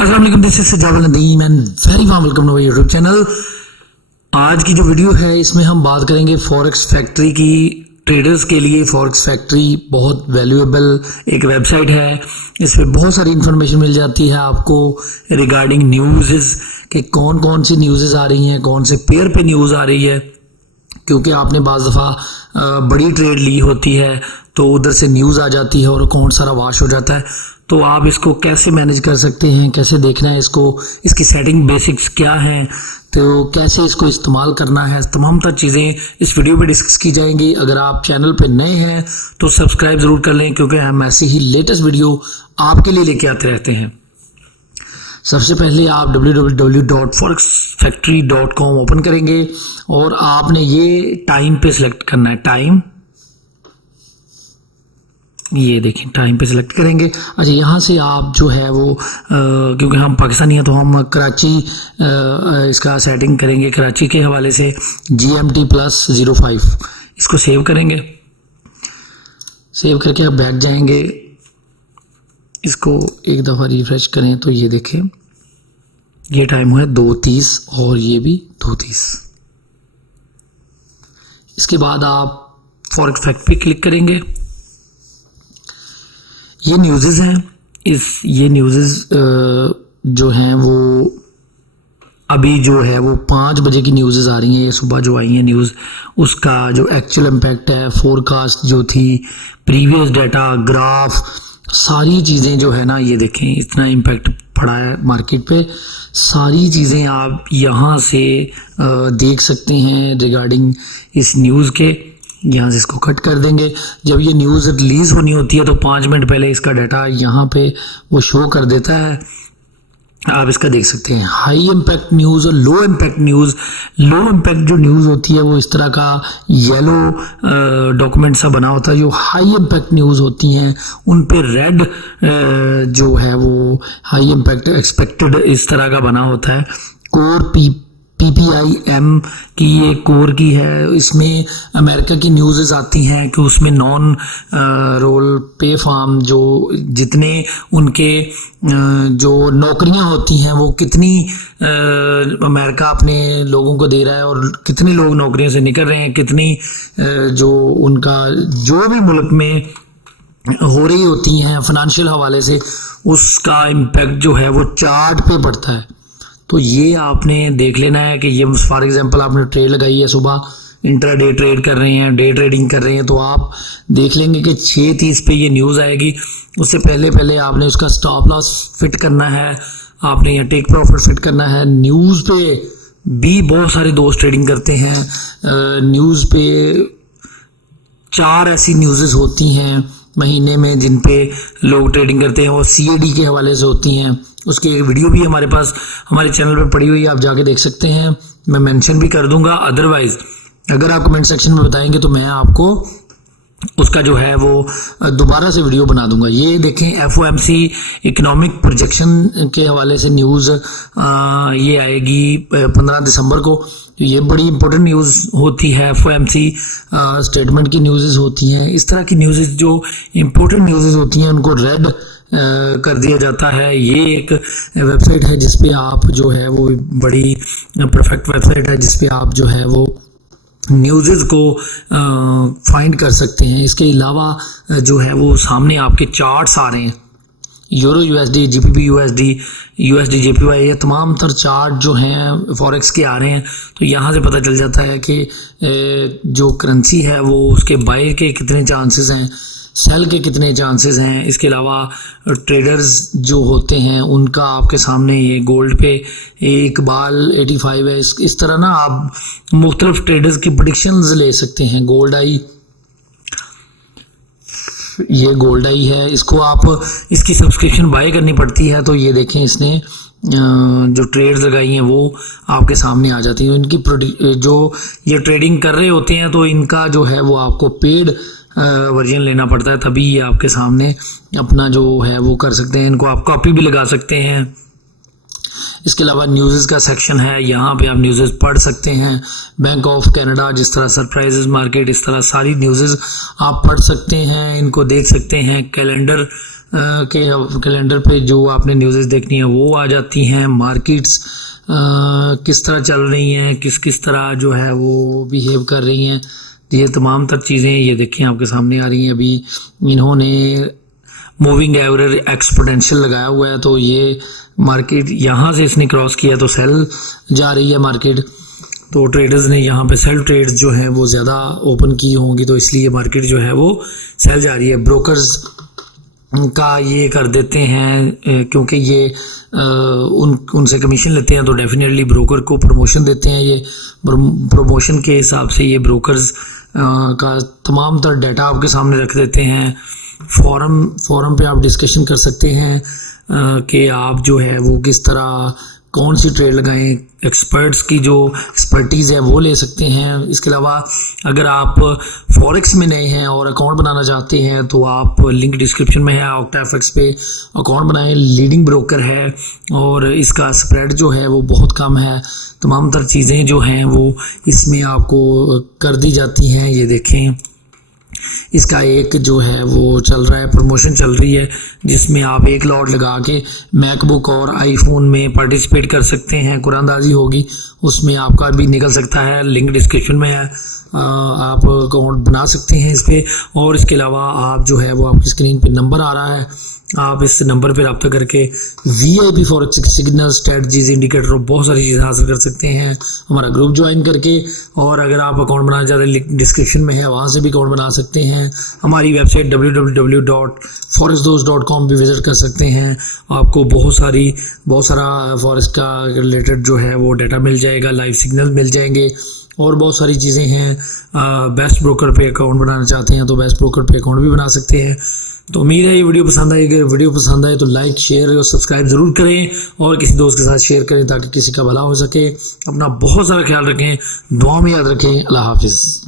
अस्सलाम वालेकुम, this is Sajawal Nadeem and very warm welcome to my YouTube channel. आज की जो वीडियो है इसमें हम बात करेंगे फॉरेक्स फैक्ट्री की। ट्रेडर्स के लिए फॉरेक्स फैक्ट्री बहुत वैल्यूएबल एक वेबसाइट है। इस पर बहुत सारी इन्फॉर्मेशन मिल जाती है आपको रिगार्डिंग न्यूज़ कि कौन कौन सी न्यूज़ आ रही हैं, कौन से पेयर पे न्यूज़ आ रही है। क्योंकि आपने बाज़ दफ़ा बड़ी ट्रेड ली होती है तो उधर से न्यूज़ आ जाती है और अकाउंट सारा वॉश हो जाता है। तो आप इसको कैसे मैनेज कर सकते हैं, कैसे देखना है इसको, इसकी सेटिंग बेसिक्स क्या हैं, तो कैसे इसको इस्तेमाल करना है, तमाम तर चीज़ें इस वीडियो में डिस्कस की जाएंगी। अगर आप चैनल पे नए हैं तो सब्सक्राइब ज़रूर कर लें क्योंकि हम ऐसी ही लेटेस्ट वीडियो आपके लिए लेके आते रहते हैं। सबसे पहले आप www.forexfactory.com ओपन करेंगे और आपने ये टाइम पे सिलेक्ट करना है। टाइम, ये देखिए टाइम पे सिलेक्ट करेंगे। अच्छा, यहाँ से आप जो है वो क्योंकि हम पाकिस्तानी हैं तो हम कराची इसका सेटिंग करेंगे कराची के हवाले से GMT+05। इसको सेव करेंगे। सेव करके आप बैक जाएंगे, इसको एक दफ़ा रिफ्रेश करें तो ये देखें ये टाइम हुआ है 2:30 और ये भी 2:30। इसके बाद आप फॉरेक्स फैक्ट्री पे क्लिक करेंगे। ये न्यूज़ हैं, ये न्यूज़ जो हैं वो अभी जो है वो 5 बजे की न्यूज़ आ रही हैं। ये सुबह जो आई हैं न्यूज़, उसका जो एक्चुअल इम्पैक्ट है, फोरकास्ट जो थी, प्रीवियस डाटा, ग्राफ, सारी चीज़ें जो है ना, ये देखें इतना इम्पैक्ट पड़ा है मार्केट पे। सारी चीज़ें आप यहाँ से देख सकते हैं रिगार्डिंग इस न्यूज़ के। यहाँ से इसको कट कर देंगे। जब ये न्यूज़ रिलीज़ होनी होती है तो 5 मिनट पहले इसका डाटा यहाँ पे वो शो कर देता है, आप इसका देख सकते हैं। हाई इम्पैक्ट न्यूज़ और low impact news. Low impact जो न्यूज़ होती है वो इस तरह का येलो डॉक्यूमेंट सा बना होता है। जो हाई इम्पैक्ट न्यूज़ होती हैं उन पे रेड जो है वो हाई इम्पैक्ट एक्सपेक्टेड इस तरह का बना होता है। कोर PPIM की ये कोर की है। इसमें अमेरिका की न्यूज़ आती हैं कि उसमें नॉन रोल पे फार्म जो जितने उनके जो नौकरियां होती हैं वो कितनी अमेरिका अपने लोगों को दे रहा है और कितने लोग नौकरियों से निकल रहे हैं, कितनी जो उनका जो भी मुल्क में हो रही होती हैं फाइनेंशियल हवाले से, उसका इम्पैक्ट जो है वो चार्ट पे पड़ता है। तो ये आपने देख लेना है कि ये फॉर एग्जांपल आपने ट्रेड लगाई है, सुबह इंट्राडे ट्रेड कर रहे हैं, डे ट्रेडिंग कर रहे हैं, तो आप देख लेंगे कि 6:30 पे ये न्यूज़ आएगी। उससे पहले आपने उसका स्टॉप लॉस फिट करना है, आपने यहाँ टेक प्रॉफिट फिट करना है। न्यूज़ पे भी बहुत सारे दोस्त ट्रेडिंग करते हैं। न्यूज़ पे 4 ऐसी न्यूज़ होती हैं महीने में जिन पे लोग ट्रेडिंग करते हैं और CAD के हवाले से होती हैं। उसकी एक वीडियो भी हमारे पास हमारे चैनल पे पड़ी हुई है, आप जाके देख सकते हैं। मैं मेंशन भी कर दूंगा। अदरवाइज़ अगर आप कमेंट सेक्शन में बताएंगे तो मैं आपको उसका जो है वो दोबारा से वीडियो बना दूंगा। ये देखें FOMC इकोनॉमिक प्रोजेक्शन के हवाले से न्यूज़ ये आएगी 15 दिसंबर को। ये बड़ी इंपॉर्टेंट न्यूज़ होती है। FOMC स्टेटमेंट की न्यूज़ होती हैं। इस तरह की न्यूज़ जो इंपॉर्टेंट न्यूज़ होती हैं उनको रेड कर दिया जाता है। ये एक वेबसाइट है जिस पे आप जो है वो बड़ी परफेक्ट वेबसाइट है जिस पे आप जो है वो न्यूज़ को फाइंड कर सकते हैं। इसके अलावा जो है वो सामने आपके चार्ट्स आ रहे हैं, euro USD, GBP USD, USD JPY, ये तमाम तर चार्ट जो हैं फॉरेक्स के आ रहे हैं। तो यहाँ से पता चल जाता है कि जो करेंसी है वो उसके बाय के कितने चांसेस हैं, सेल के कितने चांसेस हैं। इसके अलावा ट्रेडर्स जो होते हैं उनका आपके सामने ये गोल्ड पे इकबाल 85 है। इस तरह ना आप मुख्तलिफ ट्रेडर्स की प्रेडिक्शंस ले सकते हैं। गोल्ड आई, ये गोल्ड आई है, इसको आप इसकी सब्सक्रिप्शन बाय करनी पड़ती है। तो ये देखें इसने जो ट्रेड्स लगाई हैं वो आपके सामने आ जाती हैं। इनकी जो ये ट्रेडिंग कर रहे होते हैं तो इनका जो है वो आपको पेड वर्जन लेना पड़ता है, तभी ये आपके सामने अपना जो है वो कर सकते हैं। इनको आप कॉपी भी लगा सकते हैं। इसके अलावा न्यूज़ का सेक्शन है, यहाँ पे आप न्यूज़ पढ़ सकते हैं। बैंक ऑफ कनाडा, जिस तरह सरप्राइजेस मार्केट, इस तरह सारी न्यूज़ आप पढ़ सकते हैं, इनको देख सकते हैं। कैलेंडर के कैलेंडर पे जो आपने न्यूज़ देखनी है वो आ जाती हैं। मार्केट्स किस तरह चल रही हैं, किस किस तरह जो है वो बिहेव कर रही हैं, ये तमाम तर चीज़ें ये देखिए आपके सामने आ रही हैं। अभी इन्होंने मूविंग एवरेज एक्सपोनेंशियल लगाया हुआ है, तो ये मार्केट यहाँ से इसने क्रॉस किया तो सेल जा रही है मार्केट। तो ट्रेडर्स ने यहाँ पे सेल ट्रेड्स जो हैं वो ज़्यादा ओपन की होंगी, तो इसलिए मार्केट जो है वो सेल जा रही है। ब्रोकर्स का ये कर देते हैं क्योंकि ये उनसे कमीशन लेते हैं, तो डेफिनेटली ब्रोकर को प्रमोशन देते हैं। ये प्रमोशन के हिसाब से ये ब्रोकर्स का तमाम तर डाटा आपके सामने रख देते हैं। फोरम पे आप डिस्कशन कर सकते हैं कि आप जो है वो किस तरह कौन सी ट्रेड लगाएं। एक्सपर्ट्स की जो एक्सपर्टीज़ है वो ले सकते हैं। इसके अलावा अगर आप फॉरेक्स में नए हैं और अकाउंट बनाना चाहते हैं तो आप लिंक डिस्क्रिप्शन में है, ऑक्टाफेक्स पे अकाउंट बनाएं। लीडिंग ब्रोकर है और इसका स्प्रेड जो है वो बहुत कम है। तमाम तर चीज़ें जो हैं वो इसमें आपको कर दी जाती हैं। ये देखें, इसका एक जो है वो चल रहा है, प्रमोशन चल रही है, जिसमें आप एक लॉट लगा के मैकबुक और आईफोन में पार्टिसिपेट कर सकते हैं। कुरानदाजी होगी उसमें आपका भी निकल सकता है, लिंक डिस्क्रिप्शन में है। आप अकाउंट बना सकते हैं इस पर। और इसके अलावा आप जो है वो आपकी स्क्रीन पे नंबर आ रहा है, आप इस नंबर पर रब्ता करके VIP forex signal strategies indicator बहुत सारी चीज़ें हासिल कर सकते हैं हमारा ग्रुप ज्वाइन करके। और अगर आप अकाउंट बनाना चाहते हैं, लिंक डिस्क्रिप्शन में है, वहाँ से भी अकाउंट बना सकते हैं। हमारी वेबसाइट www.forexdost.com भी विज़िट कर सकते हैं। आपको बहुत सारा फॉरेस्ट का रिलेटेड जो है वो डाटा मिल जाएगा, लाइव सिग्नल मिल जाएंगे और बहुत सारी चीज़ें हैं। बेस्ट ब्रोकर पे अकाउंट बनाना चाहते हैं तो बेस्ट ब्रोकर पे अकाउंट भी बना सकते हैं। तो उम्मीद है ये वीडियो पसंद आएगी। अगर वीडियो पसंद आए तो लाइक, शेयर और सब्सक्राइब ज़रूर करें और किसी दोस्त के साथ शेयर करें ताकि किसी का भला हो सके। अपना बहुत सारा ख्याल रखें, दुआ में याद रखें। अल्लाह हाफिज़।